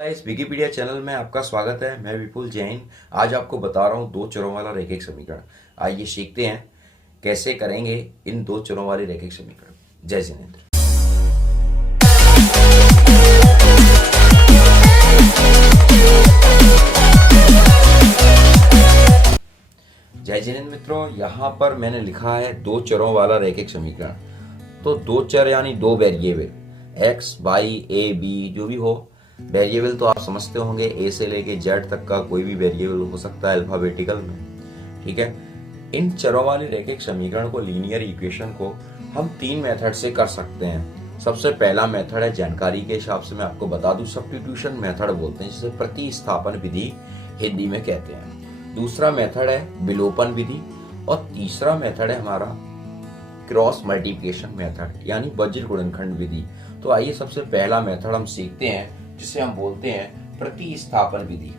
इस Wikipedia channel में आपका स्वागत है। मैं विपुल जैन आज आपको बता रहा हूँ दो चरों वाला रैखिक समीकरण। आइए सीखते हैं कैसे करेंगे इन दो चरों वाले रैखिक समीकरण। जय जिनेंद्र। जय जिनेंद्र मित्रों, यहाँ पर मैंने लिखा है दो चरों वाला रैखिक समीकरण। तो दो चर यानी दो variable x y a b जो भी हो। वेरिएबल तो आप समझते होंगे ए से लेके जेड तक का कोई भी वेरिएबल हो सकता है अल्फाबेटिकल में। ठीक है, इन चरों वाले रैखिक समीकरण को लीनियर इक्वेशन को हम तीन मेथड से कर सकते हैं। सबसे पहला मेथड है, जानकारी के हिसाब से मैं आपको बता दूं, सब्स्टिट्यूशन मेथड बोलते हैं, जिसे प्रतिस्थापन विधि हिंदी में कहते हैं। दूसरा मेथड है विलोपन विधि और तीसरा मेथड है हमारा क्रॉस मल्टीप्लिकेशन मेथड यानी वज्र गुणनखंड विधि। तो आइए सबसे पहला मेथड हम सीखते हैं, जिसे हम बोलते हैं प्रतिस्थापन विधि।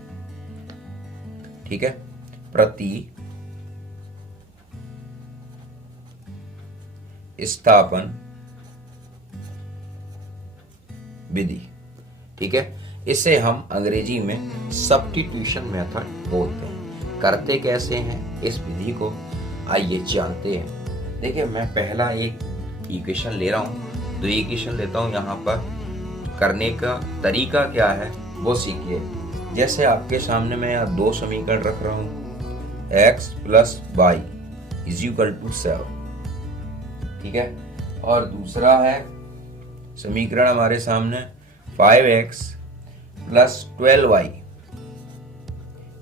ठीक है, प्रतिस्थापन विधि। ठीक है, इसे हम अंग्रेजी में सब्स्टिट्यूशन मेथड बोलते हैं। करते कैसे हैं इस विधि को, आइए जानते हैं। देखिए, मैं पहला एक इक्वेशन ले रहा हूं, दो इक्वेशन लेता हूं। यहाँ पर करने का तरीका क्या है वो सीखिए। जैसे आपके सामने मैं यहाँ दो समीकरण रख रहा हूं, x plus y is equal to 7। ठीक है, और दूसरा है समीकरण हमारे सामने 5x plus 12y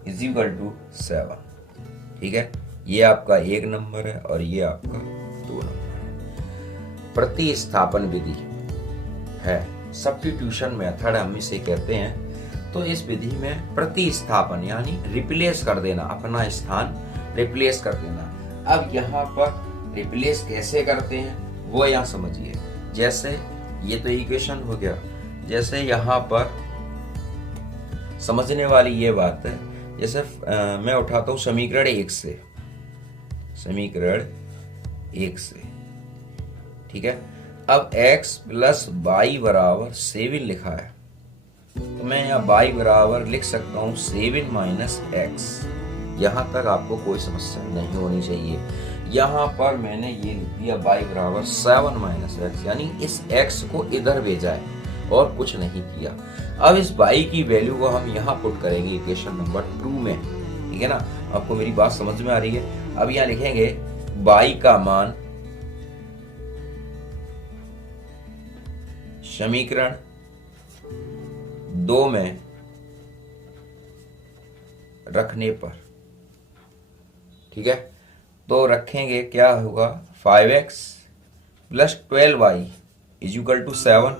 is equal to 7। ठीक है, ये आपका एक नंबर है और ये आपका दो नंबर है। प्रतिस्थापन विधि है, सब्स्टिट्यूशन मेथड हम इसे कहते हैं। तो इस विधि में प्रतिस्थापन यानी रिप्लेस कर देना, अपना स्थान रिप्लेस कर देना। अब यहाँ पर रिप्लेस कैसे करते हैं वो यहाँ समझिए। जैसे ये तो इक्वेशन हो गया, जैसे यहाँ पर समझने वाली ये बात है। जैसे मैं उठाता हूँ समीकरण 1 से, समीकरण 1 से। ठीक है, अब x प्लस वाई बराबर 7 लिखा है, तो मैं यहाँ y बराबर लिख सकता हूँ 7 माइनस एक्स। यहाँ तक आपको कोई समस्या नहीं होनी चाहिए। यहाँ पर मैंने ये लिख दिया y बराबर 7 माइनस एक्स, यानी इस x को इधर भेजा है और कुछ नहीं किया। अब इस y की वैल्यू को हम यहाँ पुट करेंगे इक्वेशन नंबर 2 में। ठीक है ना, आपको मेरी बात समझ में आ रही है। अब यहाँ लिखेंगे y का मान समीकरण 2 में रखने पर। ठीक है, तो रखेंगे क्या होगा, 5x plus 12y is equal to 7।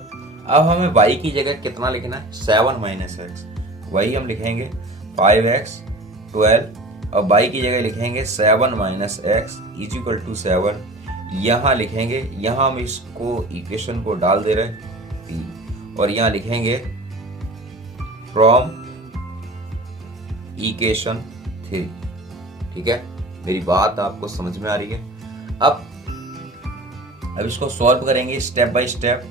अब हमें y की जगह कितना लिखना है, 7 माइनस एक्स। वही हम लिखेंगे 5x 12 और y की जगह लिखेंगे 7 minus x is equal to 7। यहाँ लिखेंगे, यहाँ हम इसको इक्वेशन को डाल दे रहे हैं और यहाँ लिखेंगे फ्रॉम इक्वेशन 3। ठीक है, मेरी बात आपको समझ में आ रही है। अब इसको सॉल्व करेंगे स्टेप बाय स्टेप।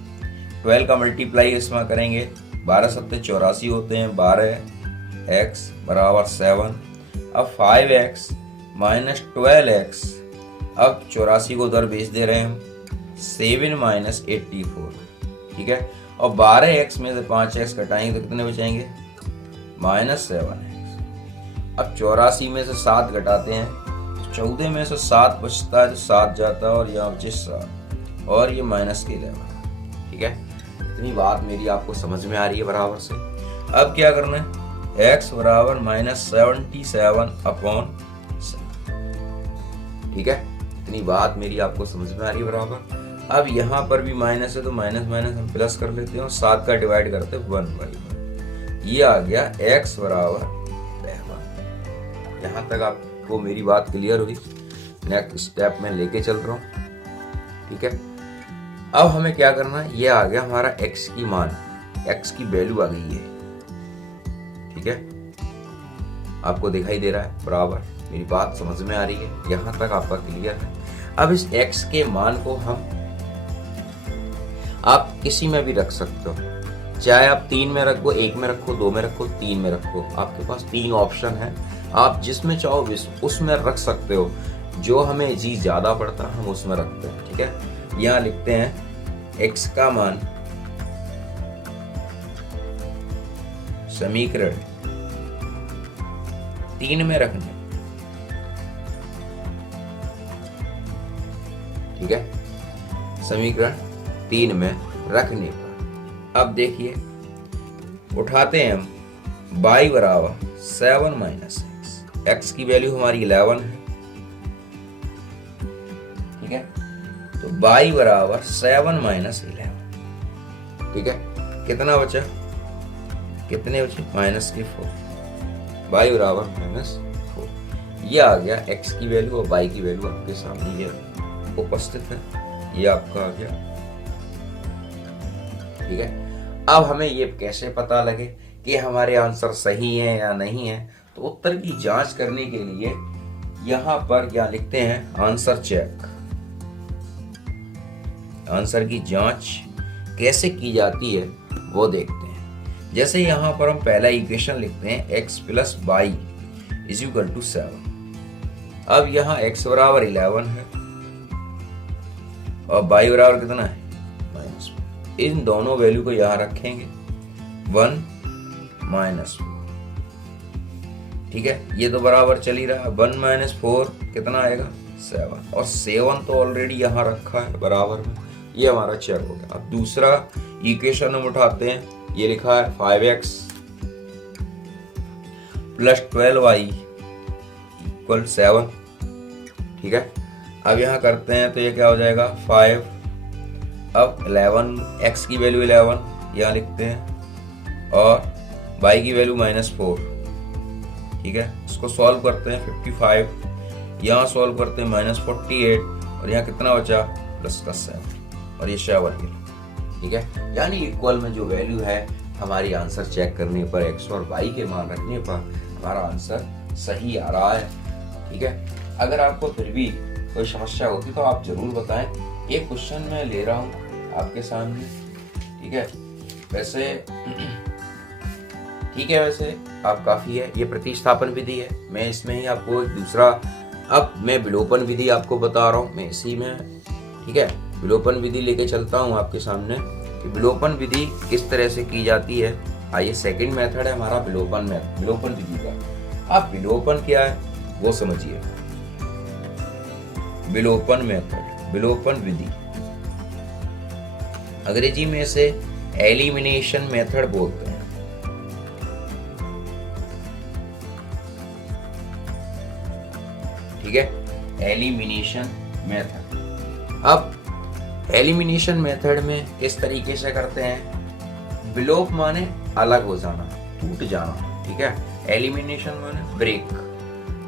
12 का मल्टीप्लाई इसमें करेंगे, 12 सत्ते 84 होते हैं, 12x बराबर 7। अब 5x माइनस 12x, अब 84 को उधर भेज दे रहे हैं हम, 7 माइनस 84। ठीक है, और 12x में से 5x घटाएंगे तो कितने बचाएंगे, माइनस 7x। अब 84 में से 7 घटाते हैं, 14 में से 7 बचता है तो 7 जाता है और यहाँ बचे 7 और ये माइनस के 11। ठीक है, इतनी बात मेरी आपको समझ में आ रही है बराबर से। अब क्या करना है, x बराबर माइनस 77 अपॉन 7। ठीक है, इतनी बात मेरी आपको समझ में आ रही है बराबर। अब यहाँ पर भी माइनस है तो माइनस माइनस हम प्लस कर लेते हैं और 7 का डिवाइड करते हैं 1/1। ये आ गया x बराबर 11। यहाँ तक आपको मेरी बात क्लियर हुई। नेक्स्ट स्टेप में लेके चल रहा हूँ। ठीक है, अब हमें क्या करना है, ये आ गया हमारा x की मान, x की वैल्यू आ गई है। ठीक है, आपको दिखाई दे रहा है बराबर, मेरी बात समझ में आ रही है, यहाँ तक आपका क्लियर है। अब इस x के मान को हम आप किसी में भी रख सकते हो। चाहे आप 3 में रखो, 1 में रखो, 2 में रखो, 3 में रखो, आपके पास 3 ऑप्शन है, आप जिसमें चाहो उसमें रख सकते हो। जो हमें जी ज्यादा पड़ता है हम उसमें रखते हैं, ठीक है। यहाँ लिखते हैं x का मान समीकरण 3 में रखने, ठीक है, समीकरण 3 में रखने पर अब देखिए उठाते हैं हम y बराबर 7 माइनस x की वैल्यू हमारी 11 है, ठीक है। तो y बराबर 7 माइनस 11, ठीक है। कितना बचा, कितने बचे, माइनस के 4, y बराबर -4। ये आ गया x की वैल्यू और y की वैल्यू आपके सामने ये उपस्थित है, ये आपका आ गया, ठीक है। अब हमें ये कैसे पता लगे कि हमारे आंसर सही है या नहीं है, तो उत्तर की जांच करने के लिए यहां पर क्या लिखते हैं, आंसर चेक। आंसर की जांच कैसे की जाती है वो देखते हैं। जैसे यहां पर हम पहला इक्वेशन लिखते हैं x plus y is equal to 7। अब यहाँ x बराबर 11 है और y बराबर कितना है, -4। इन दोनों वैल्यू को यहाँ रखेंगे, 1 -4, ठीक है। ये तो बराबर चल ही रहा है, 1 - 4 कितना आएगा, 7, और 7 तो ऑलरेडी यहाँ रखा है बराबर में, ये हमारा चेक हो गया। अब दूसरा इक्वेशन हम उठाते हैं, ये लिखा है 5x प्लस 12y इक्वल 7, ठीक है। अब यहाँ करते हैं तो ये क्या हो जाएगा 5, अब 11, x की वैल्यू 11 यहाँ लिखते हैं और y की वैल्यू -4, ठीक है। इसको सॉल्व करते हैं 55, यहाँ सॉल्व करते हैं -48 और यहाँ कितना बचा प्लस का 7 और ये 7 ठीक है। यानी इक्वल में जो वैल्यू है हमारी आंसर चेक करने पर x और y के मान रखने पर हमारा आंसर सही आ रहा है, ठीक है। अगर आपको फिर भी कोई समस्या होती तो आप जरूर बताएं। एक क्वेश्चन मैं ले रहा हूँ आपके सामने, ठीक है। वैसे ठीक है, वैसे आप काफी है, ये प्रतिस्थापन विधि है। मैं इसमें ही आपको दूसरा, अब मैं विलोपन विधि आपको बता रहा हूँ, मैं इसी में, ठीक है, विलोपन विधि लेके चलता हूँ आपके सामने कि विलोपन विधि किस तरह से की जाती है। आइए, सेकंड मेथड है हमारा विलोपन विधि का। अब विलोपन क्या है वो समझिए। विलोपन मेथड, विलोपन विधि, अंग्रेजी में इसे एलिमिनेशन मेथड बोलते हैं, ठीक है, एलिमिनेशन मेथड। अब एलिमिनेशन मेथड में किस तरीके से करते हैं, विलोप माने अलग हो जाना, टूट जाना, ठीक है, एलिमिनेशन माने ब्रेक।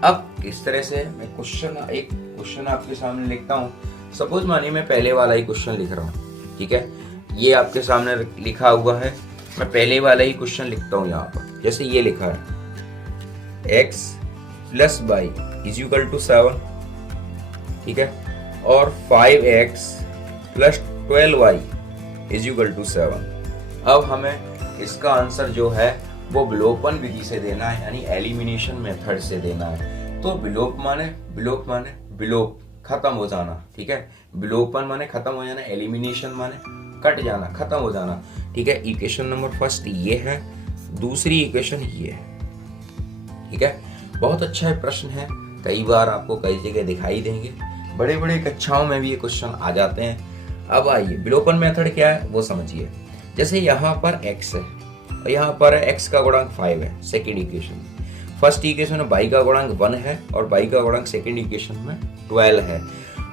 अब किस तरह से, मैं एक क्वेश्चन आपके सामने लिखता हूँ। सपोज मानिए मैं पहले वाला ही क्वेश्चन लिख रहा हूँ, ठीक है, ये आपके सामने लिखा हुआ है, मैं पहले वाला ही क्वेश्चन लिखता हूँ यहाँ पर। जैसे ये लिखा है x plus y is equal to 7, ठीक है, और 5x plus 12y is equal to 7। अब हमें इसका आंसर जो है वो विलोपन विधि से देना है, यानी एलिमिनेशन मेथड से देना है। तो विलोप माने विलोप, खत्म हो जाना, ठीक है, विलोपन माने खत्म हो जाना, एलिमिनेशन माने कट जाना, खत्म हो जाना, ठीक है। इक्वेशन नंबर फर्स्ट ये है, दूसरी इक्वेशन ये है, ठीक है। बहुत अच्छा प्रश्न है, कई बार आपको कई जगह दिखाई देंगे, बड़े बड़े कक्षाओं में भी ये क्वेश्चन आ जाते हैं। अब आइए, विलोपन मेथड क्या है वो समझिए। जैसे यहाँ पर x है और यहाँ पर x का गुणांक 5 है, सेकेंड इक्वेशन। फर्स्ट इक्वेशन में y का गुणांक 1 है और y का गुणांक सेकेंड इक्वेशन में 12 है,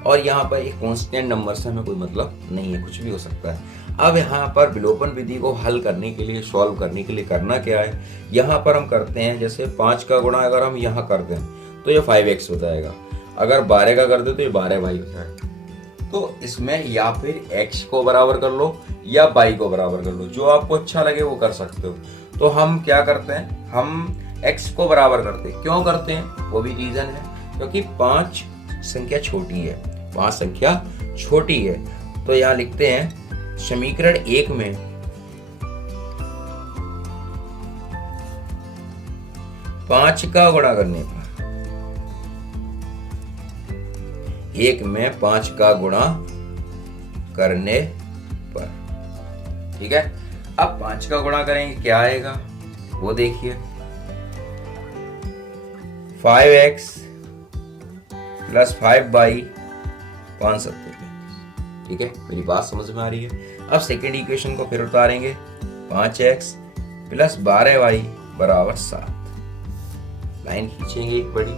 और यहाँ पर एक कांस्टेंट नंबर से हमें कोई मतलब नहीं है, कुछ भी हो सकता है। अब यहाँ पर विलोपन विधि को हल करने के लिए, सॉल्व करने के लिए करना क्या है, यहाँ पर हम करते हैं, जैसे 5 का गुणा अगर हम यहाँ कर दें तो ये 5x हो जाएगा, अगर 12 का कर दे तो ये 12y हो जाएगा। तो इसमें या फिर x को बराबर कर लो या y को बराबर कर लो, जो आपको अच्छा लगे वो कर सकते हो। तो हम क्या करते हैं, हम x को बराबर करते हैं। क्यों करते हैं वो भी रीजन है, क्योंकि 5 संख्या छोटी है, 5 संख्या छोटी है। तो यहाँ लिखते हैं समीकरण 1 में 5 का गुणा करने पर, 1 में 5 का गुणा करने पर, ठीक है। अब 5 का गुणा करेंगे, क्या आएगा वो देखिए, 5x प्लस 5y 570, ठीक है। मेरी बात समझ में आ रही है। अब सेकेंड इक्वेशन को फिर उतारेंगे, 5x प्लस 12y बराबर 7, लाइन खींचेंगे एक बड़ी।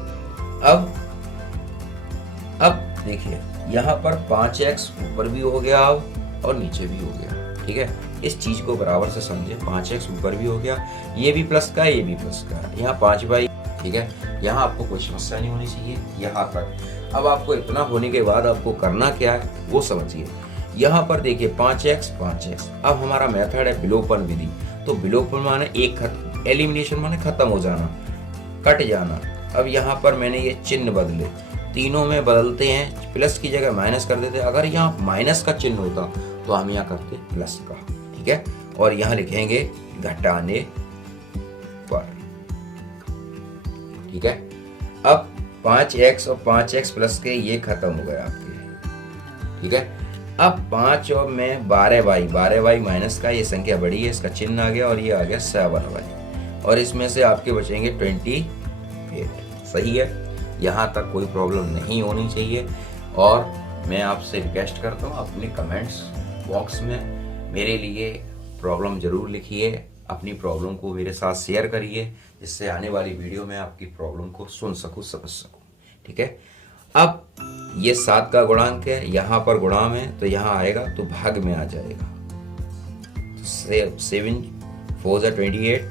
अब देखिए यहाँ पर 5x ऊपर भी हो गया अब और नीचे भी हो गया, ठीक है। इस चीज को बराबर से समझे, 5x ऊपर भी हो गया, ये भी प्लस का ये भी प्लस का, यहाँ 5y, ठीक है। यहाँ आपको कोई समस्या नहीं होनी चाहिए यहाँ तक। अब आपको इतना होने के बाद आपको करना क्या है वो समझिए। यहाँ पर देखिए 5x 5x, अब हमारा मेथड है विलोपन विधि। तो विलोपन माने एलिमिनेशन माने खत्म हो जाना, कट जाना। अब यहाँ पर मैंने ये चिन्ह बदले, तीनों में बदलते हैं, प्लस की जगह माइनस कर देते। अगर यहाँ माइनस का चिन्ह होता तो हम यहाँ करते प्लस का, ठीक है। और यहाँ लिखेंगे घटाने पर, ठीक है। अब 5x और 5x प्लस के ये खत्म हो गए आपके, ठीक है। अब 5 और में 12y माइनस का, ये संख्या बड़ी है, इसका चिन्ह आ गया और ये आ गया 7y, और इसमें से आपके बचेंगे 28। सही है, यहाँ तक कोई प्रॉब्लम नहीं होनी चाहिए। और मैं आपसे रिक्वेस्ट करता हूँ अपने कमेंट्स बॉक्स में मेरे लिए प्रॉब्लम जरूर लिखिए, अपनी प्रॉब्लम को मेरे साथ शेयर करिए, जिससे आने वाली वीडियो में आपकी प्रॉब्लम को सुन सकूँ, समझ सकूँ, ठीक है। अब ये 7 का गुणांक है, यहाँ पर गुणाम है तो यहाँ आएगा तो भाग में आ जाएगा, तो 7 4 28,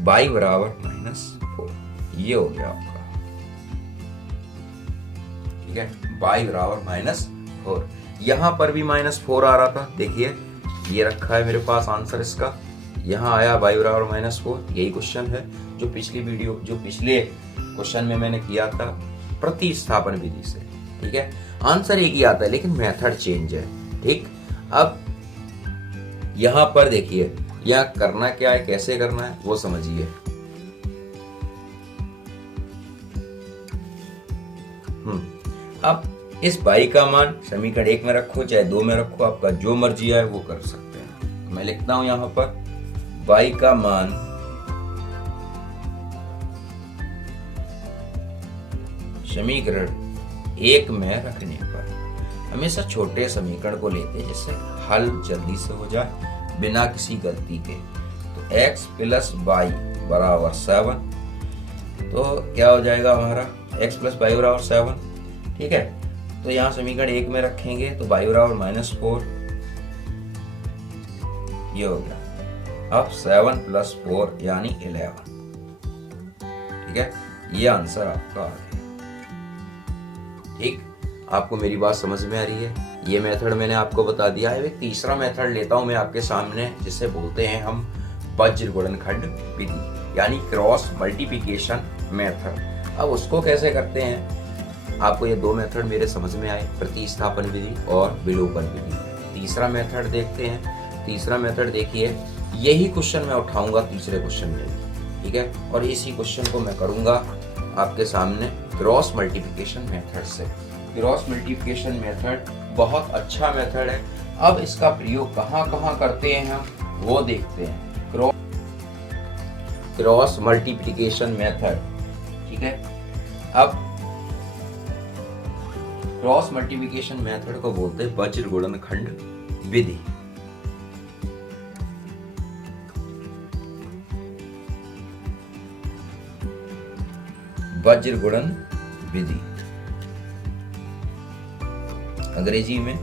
y बराबर -4, ये हो गया आपका, ठीक है। y बराबर -4, यहाँ पर भी -4 आ रहा था, देखिए ये रखा है मेरे पास आंसर इसका, यहाँ आया y बराबर -4। यही क्वेश्चन है जो पिछले क्वेश्चन में मैंने किया था प्रतिस्थापन विधि से, ठीक है। आंसर एक ही आता है लेकिन मेथड चेंज है, ठीक। अब यहाँ पर देखिए यहाँ करना क्या है, कैसे करना है वो समझिए। अब इस y का मान समीकरण 1 में रखो चाहे 2 में रखो, आपका जो मर्जी है वो कर सकते हैं। मैं लिखता हूं यहाँ पर y का मान समीकरण 1 में रखने पर, हमेशा छोटे समीकरण को लेते हैं जिससे हल जल्दी से हो जाए बिना किसी गलती के। तो x प्लस y बराबर 7, तो क्या हो जाएगा हमारा x प्लस y बराबर 7, ठीक है। तो यहाँ समीकरण 1 में रखेंगे तो y बराबर -4, ये हो गया। अब 7 + 4 यानी 11, ठीक है। ये आंसर आपका आ गया, ठीक। आपको मेरी बात समझ में आ रही है। ये मेथड मैंने आपको बता दिया है। एक तीसरा मेथड लेता हूं मैं आपके सामने, जिसे बोलते हैं हम वज्र गुणनखंड विधि, यानी क्रॉस मल्टीप्लिकेशन मेथड। अब उसको कैसे करते हैं, आपको ये 2 मेथड मेरे समझ में आए, प्रतिस्थापन विधि और विलोपन विधि। तीसरा मेथड देखते हैं। तीसरा मेथड देखिए, यही क्वेश्चन मैं उठाऊंगा तीसरे क्वेश्चन में भी, ठीक है। और इसी क्वेश्चन को मैं करूंगा आपके सामने क्रॉस मल्टीप्लिकेशन मेथड से। क्रॉस मल्टीप्लिकेशन मेथड बहुत अच्छा मेथड है। अब इसका प्रयोग कहाँ कहाँ करते हैं हम वो देखते हैं। क्रॉस मल्टीप्लिकेशन मेथड, ठीक है। अब क्रॉस मल्टीप्लिकेशन मेथड को बोलते हैं वज्र गुणनखंड विधि। वज्र गुणन विधि अंग्रेजी में,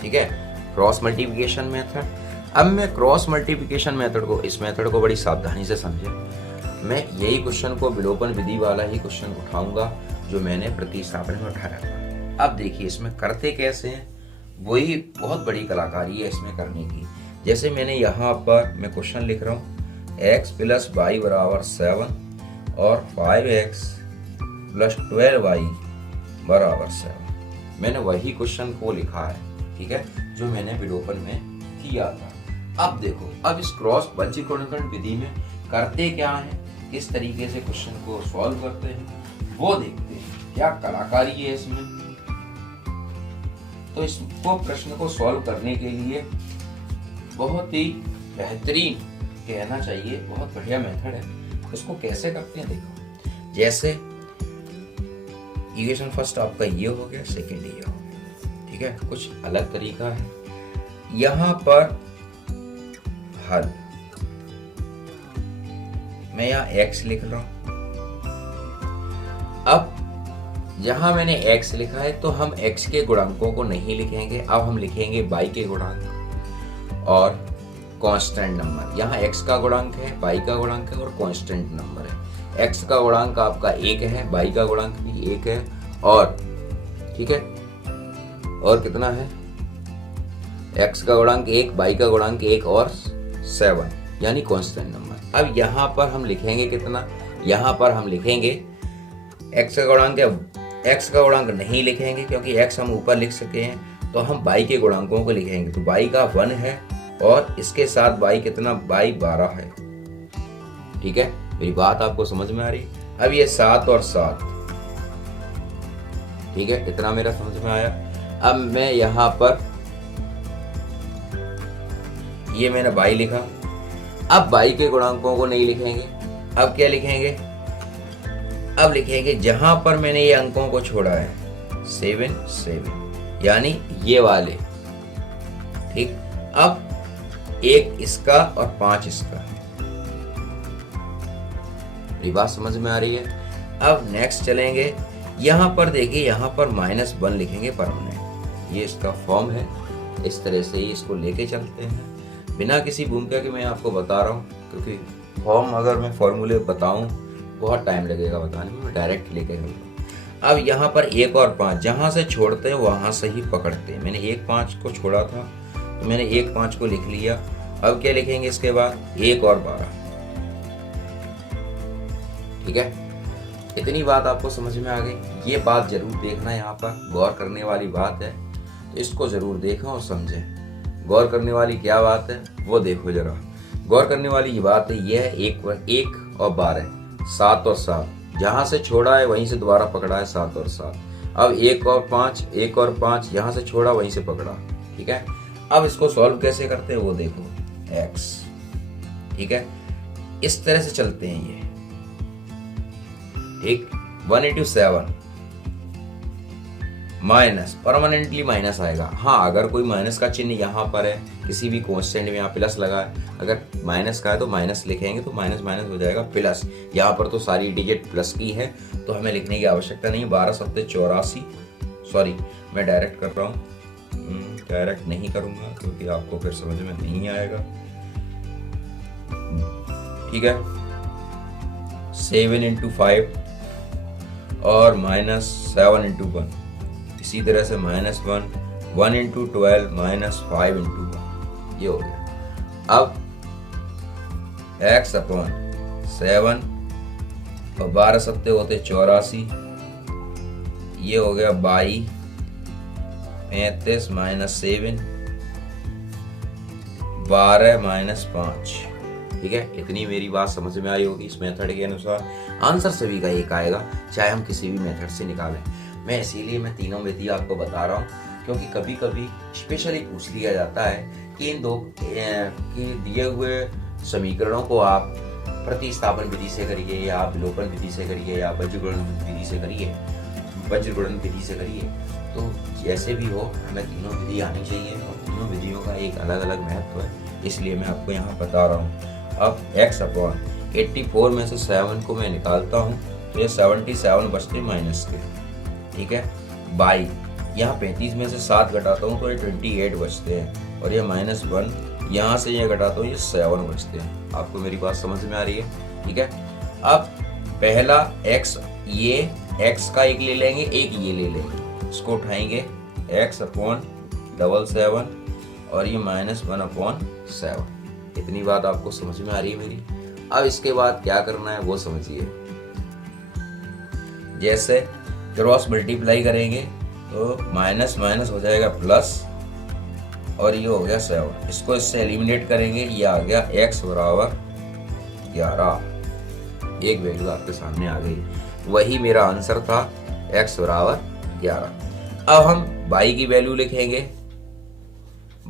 ठीक है। Cross multiplication method. अब मैं क्रॉस मल्टीप्लिकेशन मेथड को, इस मेथड को बड़ी सावधानी से समझे। मैं यही क्वेश्चन को विलोपन विधि वाला ही क्वेश्चन उठाऊंगा जो मैंने प्रतिस्थापन में उठाया था। अब देखिए इसमें करते कैसे हैं, वही बहुत बड़ी कलाकारी है इसमें करने की। जैसे मैंने यहाँ पर मैं क्वेश्चन लिख रहा हूँ, x प्लस y बराबर 7 और 5x प्लस 12y बराबर 7। मैंने वही क्वेश्चन को लिखा है, ठीक है, जो मैंने विलोपन में किया था। अब देखो, अब इस क्रॉस वज्र गुणनखंड विधि में करते क्या है, किस तरीके से क्वेश्चन को सॉल्व करते हैं वो देखते हैं। क्या कलाकारी है इसमें। तो इसको प्रश्न को सॉल्व करने के लिए बहुत ही बेहतरीन कहना चाहिए, बहुत बढ़िया मेथड है। इसको कैसे करते हैं देखो। जैसे इक्वेशन फर्स्ट आपका ये हो गया, सेकंड ये हो गया, ठीक है। कुछ अलग तरीका है। यहां पर हल मैं यहां x लिख रहा हूं। अब जहां मैंने x लिखा है तो हम x के गुणांकों को नहीं लिखेंगे, अब हम लिखेंगे y के गुणांक और कांस्टेंट नंबर। यहाँ x का गुणांक है, y का गुणांक है और कांस्टेंट नंबर है। x का गुणांक आपका 1 है, y का गुणांक भी 1 है और ठीक है, और कितना है, x का गुणांक 1, y का गुणांक 1 और 7 यानी कांस्टेंट नंबर। अब यहाँ पर हम लिखेंगे कितना, यहाँ पर हम लिखेंगे x का गुणांक है, x का गुणांक नहीं लिखेंगे क्योंकि x हम ऊपर लिख सके हैं, तो हम y के गुणांकों को लिखेंगे। तो y का 1 है और इसके साथ y कितना, y 12 है। ठीक है, मेरी बात आपको समझ में आ रही। अब ये 7 और 7, ठीक है, इतना मेरा समझ में आया। अब मैं यहाँ पर ये मैंने y लिखा, अब y के गुणांकों को नहीं लिखेंगे। अब क्या लिखेंगे, अब लिखेंगे जहां पर मैंने ये अंकों को छोड़ा है 7 7 यानी ये वाले, ठीक। अब 1 इसका और 5 इसका। मेरी बात समझ में आ रही है। अब नेक्स्ट चलेंगे, यहां पर देखिए, यहां पर -1 लिखेंगे परमानेंट। ये इसका फॉर्म है, इस तरह से ही इसको लेके चलते हैं बिना किसी भूमिका के। मैं आपको बता रहा हूँ क्योंकि फॉर्म अगर मैं फॉर्मूले बताऊं बहुत टाइम लगेगा बताने में, मैं डायरेक्ट लेके चलूँगा। अब यहाँ पर 1 और 5 जहाँ से छोड़ते हैं वहाँ से ही पकड़ते हैं। मैंने 1 5 को छोड़ा था तो मैंने 1 5 को लिख लिया। अब क्या लिखेंगे इसके बाद, 1 और 12, ठीक है। इतनी बात आपको समझ में आ गई। ये बात जरूर देखना, यहाँ पर गौर करने वाली बात है, तो इसको जरूर देखें और समझें। गौर करने वाली क्या बात है वो देखो जरा। गौर करने वाली ये बात है, ये है 1 और 12, 7 और 7 जहां से छोड़ा है वहीं से दोबारा पकड़ा है 7 और 7। अब 1 और 5 यहां से छोड़ा वहीं से पकड़ा, ठीक है। अब इसको सॉल्व कैसे करते हैं वो देखो, x, ठीक है, इस तरह से चलते हैं ये, ठीक। 1 into 7 माइनस, परमानेंटली माइनस आएगा। हाँ, अगर कोई माइनस का चिन्ह यहाँ पर है, किसी भी कांस्टेंट में यहाँ प्लस लगा है, अगर माइनस का है तो माइनस लिखेंगे तो माइनस माइनस हो जाएगा प्लस। यहाँ पर तो सारी डिजिट प्लस की है तो हमें लिखने की आवश्यकता नहीं। 12 सत्ते 84, सॉरी मैं डायरेक्ट कर रहा हूँ, डायरेक्ट नहीं करूँगा क्योंकि आपको फिर समझ में नहीं आएगा, ठीक है। 7 into 5 और -7 into 1, इसी तरह से -1, 1 into 12 -5 into 1, ये हो गया। अब x/7 और 12 सत्ते होते 84, ये हो गया 22, 35 -7, 12 -5, ठीक है। इतनी मेरी बात समझ में आई होगी। इस मेथड के अनुसार आंसर सभी का एक आएगा, चाहे हम किसी भी मेथड से निकालें। मैं इसीलिए मैं तीनों विधि आपको बता रहा हूँ क्योंकि कभी कभी स्पेशली पूछ लिया जाता है कि इन दो कि दिए हुए समीकरणों को आप प्रतिस्थापन विधि से करिए या आप विलोपन विधि से करिए या वज्रगुणन विधि से करिए, तो जैसे भी हो हमें तीनों विधि आनी चाहिए और तीनों विधियों का एक अलग अलग महत्व है, इसलिए मैं आपको यहाँ बता रहा हूँ। अब x/84 में से 7 को मैं निकालता हूँ तो ये 77 बचते माइनस के, ठीक है। बाई यहाँ 35 में से 7 घटाता हूँ तो ये 28 बचते हैं और ये -1 यहाँ से ये घटाता हूँ, ये 7 बचते हैं। आपको मेरी बात समझ में आ रही है, ठीक है। अब पहला x, ये x का एक ले लेंगे, एक ये ले लेंगे, इसको उठाएंगे x/7 और ये -1/7। इतनी बात आपको समझ में आ रही है मेरी। अब इसके बाद क्या करना है वो समझिए। जैसे क्रॉस मल्टीप्लाई करेंगे तो माइनस माइनस हो जाएगा प्लस और ये हो गया 7। इसको इससे एलिमिनेट करेंगे, ये आ गया x = 11। एक वैल्यू आपके सामने आ गई, वही मेरा आंसर था x बराबर 11। अब हम y की वैल्यू लिखेंगे,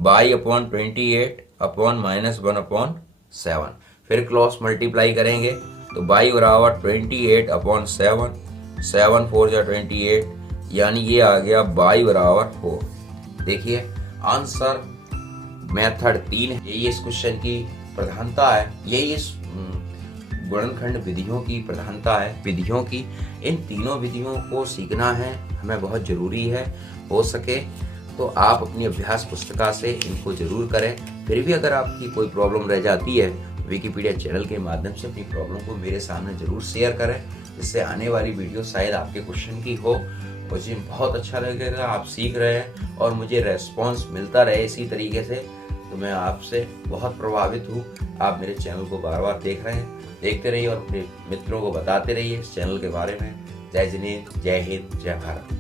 y अपॉन 28 अपॉन -1/7, फिर क्रॉस मल्टीप्लाई करेंगे तो y बराबर 28 अपॉन 7, 7 4 जा 28, यानी ये आ गया y बराबर 4। देखिए आंसर मेथड 3 है। यही इस क्वेश्चन की प्रधानता है, यही इस गुणनखंड विधियों की प्रधानता है। विधियों की इन तीनों विधियों को सीखना है हमें बहुत जरूरी है। हो सके तो आप अपनी अभ्यास पुस्तिका से इनको जरूर करें। फिर भी अगर आपकी कोई प्रॉब्लम रह जाती है, विकिपीडिया चैनल के माध्यम से अपनी प्रॉब्लम को मेरे सामने जरूर शेयर करें, जिससे आने वाली वीडियो शायद आपके क्वेश्चन की हो। मुझे बहुत अच्छा लगेगा, आप सीख रहे हैं और मुझे रेस्पॉन्स मिलता रहे इसी तरीके से, तो मैं आपसे बहुत प्रभावित हूँ। आप मेरे चैनल को बार बार देख रहे हैं, देखते रहिए और अपने मित्रों को बताते रहिए इस चैनल के बारे में। जय जिनेंद्र, जय हिंद, जय भारत।